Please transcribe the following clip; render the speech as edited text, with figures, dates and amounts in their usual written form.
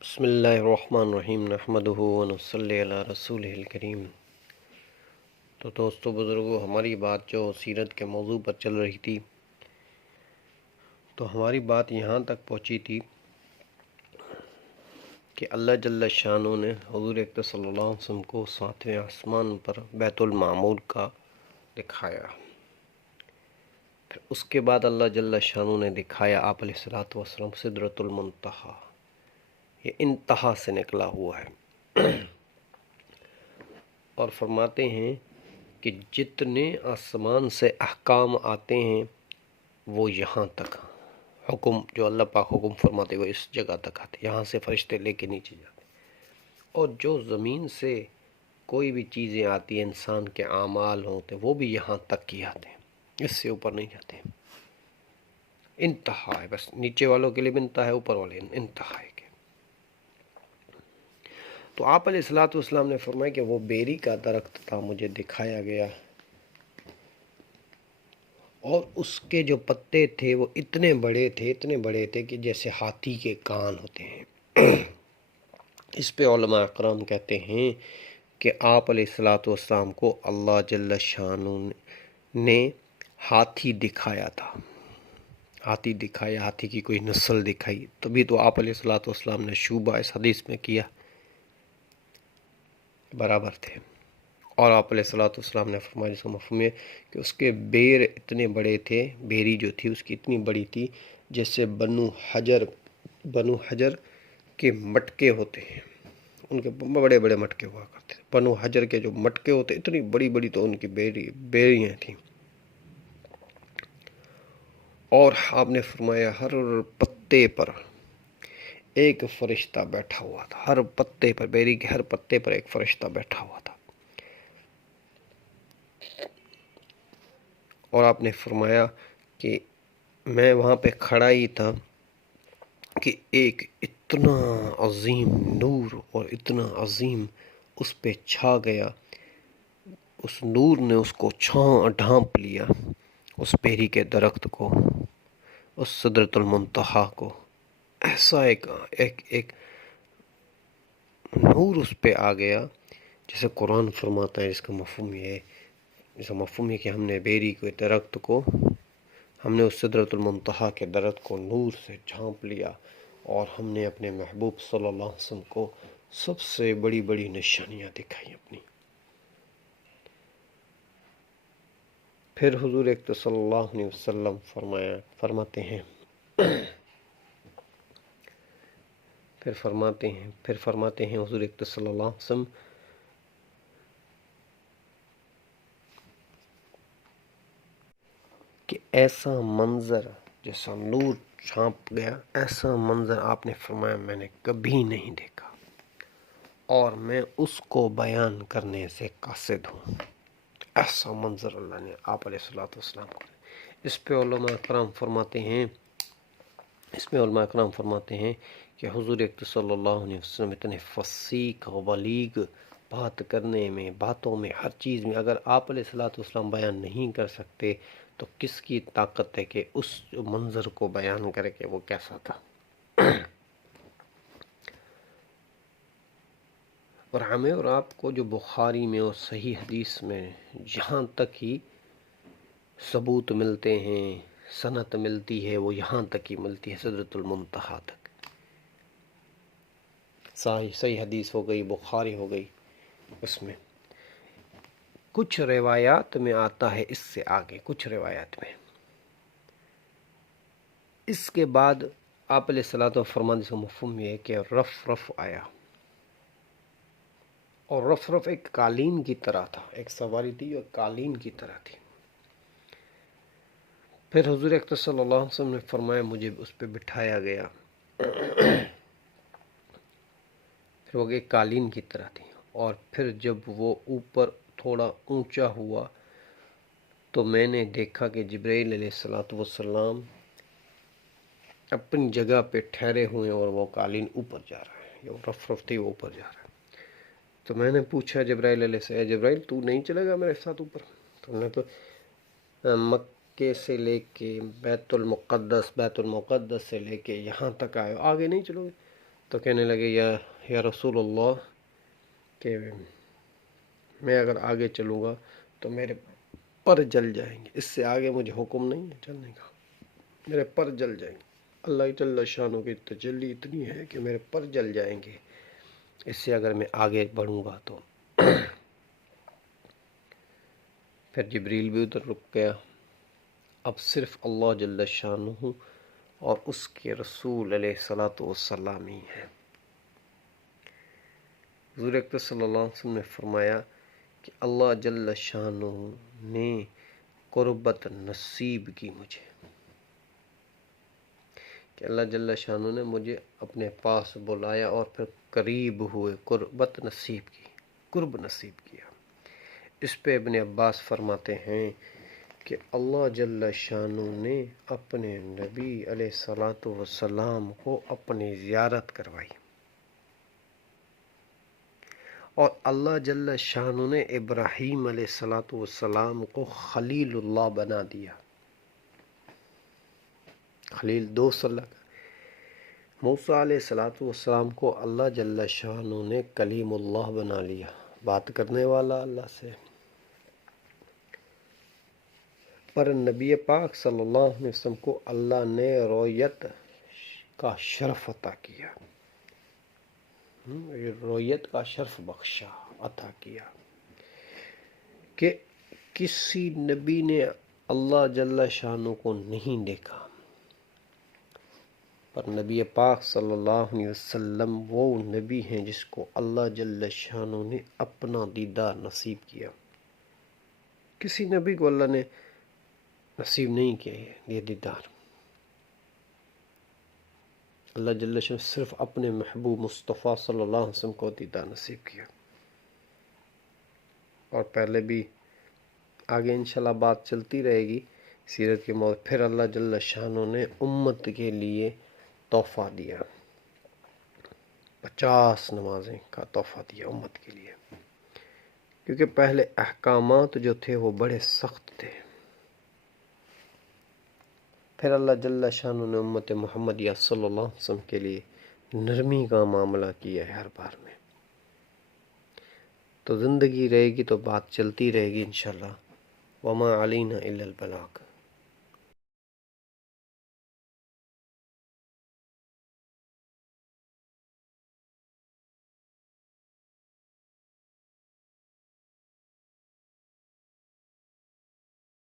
بسم اللہ الرحمن الرحیم نحمدہ ونصلی علی رسولہ الکریم۔ تو دوستو بزرگو، ہماری بات جو سیرت کے موضوع پر چل رہی تھی، تو ہماری بات یہاں تک پہنچی تھی کہ اللہ جل شانہ نے حضور اکرم صلی اللہ علیہ وسلم کو 7ویں آسمان پر بیت المعمور کا دکھایا۔ پھر اس کے بعد اللہ جل شانہ نے دکھایا آپ علیہ الصلوۃ والسلام سدرۃ المنتہا، یہ انتہا سے نکلا ہوا ہے، اور فرماتے ہیں کہ جتنے آسمان سے احکام آتے ہیں وہ یہاں تک حکم جو اللہ پاک حکم فرماتے وہ اس جگہ تک آتے، یہاں سے فرشتے لے کے نیچے جاتے، اور جو زمین سے کوئی بھی چیزیں آتی ہیں، انسان کے اعمال ہوتے وہ بھی یہاں تک ہی آتے ہیں، اس سے اوپر نہیں جاتے۔ انتہا ہے، بس نیچے والوں کے لیے بھی انتہا ہے، اوپر والے انتہا ہے۔ تو آپ علیہ الصلوۃ والسلام نے فرمایا کہ وہ بیری کا درخت تھا، مجھے دکھایا گیا، اور اس کے جو پتے تھے وہ اتنے بڑے تھے کہ جیسے ہاتھی کے کان ہوتے ہیں۔ اس پہ علماء اکرام کہتے ہیں کہ آپ علیہ الصلوۃ والسلام کو اللہ جل شانہ نے ہاتھی دکھایا تھا، ہاتھی دکھایا، ہاتھی کی کوئی نسل دکھائی، تبھی تو آپ علیہ الصلوۃ والسلام نے شوبہ اس حدیث میں کیا، برابر تھے۔ اور آپ علیہ الصلوۃ والسلام نے فرمایا جس کا مفہوم ہے کہ اس کے بیر اتنے بڑے تھے، بیری جو تھی اس کی اتنی بڑی تھی جیسے بنو حجر کے مٹکے ہوتے ہیں، ان کے بڑے بڑے مٹکے ہوا کرتے تھے، بنو حجر کے جو مٹکے ہوتے اتنی بڑی بڑی تو ان کی بیریاں تھیں۔ اور آپ نے فرمایا ہر پتے پر ایک فرشتہ بیٹھا ہوا تھا، ہر پتے پر، بیری کے ہر پتے پر ایک فرشتہ بیٹھا ہوا تھا۔ اور آپ نے فرمایا کہ میں وہاں پہ کھڑا ہی تھا کہ ایک اتنا عظیم نور اور اتنا عظیم اس پہ چھا گیا، اس نور نے اس کو ڈھانپ لیا، اس بیری کے درخت کو، اس سدرۃ المنتہا کو، ایسا ایک نور اس پہ آ گیا جیسے قرآن فرماتا ہے۔ اس کا مفہوم یہ ہے، اس کا مفہوم ہے کہ ہم نے بیری کے درخت کو، ہم نے اس سدرۃ المنتہا کے درخت کو نور سے ڈھانپ لیا، اور ہم نے اپنے محبوب صلی اللہ علیہ وسلم کو سب سے بڑی بڑی نشانیاں دکھائیں اپنی۔ پھر حضور اکرم صلی اللہ علیہ وسلم فرماتے ہیں حضور اکرم صلی اللہ علیہ وسلم کہ ایسا منظر جیسا نور چھانپ گیا، ایسا منظر آپ نے فرمایا میں نے کبھی نہیں دیکھا، اور میں اس کو بیان کرنے سے قاصد ہوں۔ ایسا منظر اللہ نے آپ علیہ الصلوۃ والسلام کو۔ اس پہ علماء اکرام فرماتے ہیں کہ حضور اکرم صلی اللہ علیہ وسلم اتنے فصیح و بلیغ بات کرنے میں، باتوں میں، ہر چیز میں، اگر آپ علیہ الصلوۃ والسلام بیان نہیں کر سکتے تو کس کی طاقت ہے کہ اس منظر کو بیان کرے کہ وہ کیسا تھا۔ اور ہمیں اور آپ کو جو بخاری میں اور صحیح حدیث میں جہاں تک ہی ثبوت ملتے ہیں، سند ملتی ہے، وہ یہاں تک ہی ملتی ہے، سدرۃ المنتہا تک۔ صحیح حدیث ہو گئی، بخاری ہو گئی، اس میں کچھ روایات میں آتا ہے اس سے آگے، کچھ روایات میں اس کے بعد آپ علیہ الصلوۃ والسلام فرمانے سے مفہوم یہ ہے کہ رف آیا، اور رف ایک قالین کی طرح تھا، ایک سواری تھی اور قالین کی طرح تھی۔ پھر حضور اکرم صلی اللہ علیہ وسلم نے فرمایا مجھے اس پہ بٹھایا گیا، پھر وہ ایک قالین کی طرح تھی، اور پھر جب وہ اوپر تھوڑا اونچا ہوا تو میں نے دیکھا کہ جبرائیل علیہ الصلوۃ والسلام اپنی جگہ پہ ٹھہرے ہوئے، اور وہ قالین اوپر جا رہا ہے، یہ رف تھی، وہ اوپر جا رہا ہے۔ تو میں نے پوچھا جبرائیل علیہ السلام، جبرائیل تو نہیں چلے گا میرے ساتھ اوپر؟ تو نے تو مکے سے لے کے بیت المقدس سے لے کے یہاں تک آئے، آگے نہیں چلو گے؟ تو کہنے لگے یا رسول اللہ کہ میں اگر آگے چلوں گا تو میرے پر جل جائیں گے، اس سے آگے مجھے حکم نہیں ہے چلنے کا، میرے پر جل جائیں گے۔ اللہ جل شانہ کی تجلی اتنی ہے کہ میرے پر جل جائیں گے اس سے اگر میں آگے بڑھوں گا تو۔ پھر جبریل بھی ادھر رک گیا، اب صرف اللہ جل شانہ اور اس کے رسول علیہ الصلاۃ والسلام ہی ہیں۔ حضور اکرم صلی اللہ علیہ وسلم نے فرمایا کہ اللہ جل شانہ نے قربت نصیب کی مجھے، کہ اللہ جل شانہ نے مجھے اپنے پاس بلایا اور پھر قریب ہوئے، قربت نصیب کی، قرب نصیب کیا۔ اس پہ ابن عباس فرماتے ہیں کہ اللہ جل شانہ نے اپنے نبی علیہ الصلاۃ والسلام کو اپنی زیارت کروائی، اور اللہ جل شانہ نے ابراہیم علیہ الصلاۃ والسلام کو خلیل اللہ بنا دیا، خلیل دوست اللہ کا۔ موسیٰ علیہ الصلاۃ والسلام کو اللہ جل شانہ نے کلیم اللہ بنا لیا، بات کرنے والا اللہ سے۔ پر نبی پاک صلی اللہ علیہ وسلم کو اللہ نے رؤیت کا شرف عطا کیا، رؤیت کا شرف بخشا، عطا کیا، کہ کسی نبی نے اللہ جل شانہ کو نہیں دیکھا، پر نبی پاک صلی اللہ علیہ وسلم وہ نبی ہیں جس کو اللہ جل شانہ نے اپنا دیدار نصیب کیا۔ کسی نبی کو اللہ نے نصیب نہیں کیا یہ دیدار، اللہ جل شانہ صرف اپنے محبوب مصطفیٰ صلی اللہ علیہ وسلم کو دیدار نصیب کیا۔ اور پہلے بھی آگے انشاءاللہ بات چلتی رہے گی سیرت کے موضوع۔ پھر اللہ جل شانہ نے امت کے لیے تحفہ دیا، 50 نمازیں کا تحفہ دیا امت کے لیے، کیونکہ پہلے احکامات جو تھے وہ بڑے سخت تھے۔ پھر اللہ جل شانہ نے امت محمدیہ صلی اللہ علیہ وسلم کے لیے نرمی کا معاملہ کیا ہے ہر بار میں۔ تو زندگی رہے گی تو بات چلتی رہے گی انشاءاللہ۔ وما علینا الا البلاغ۔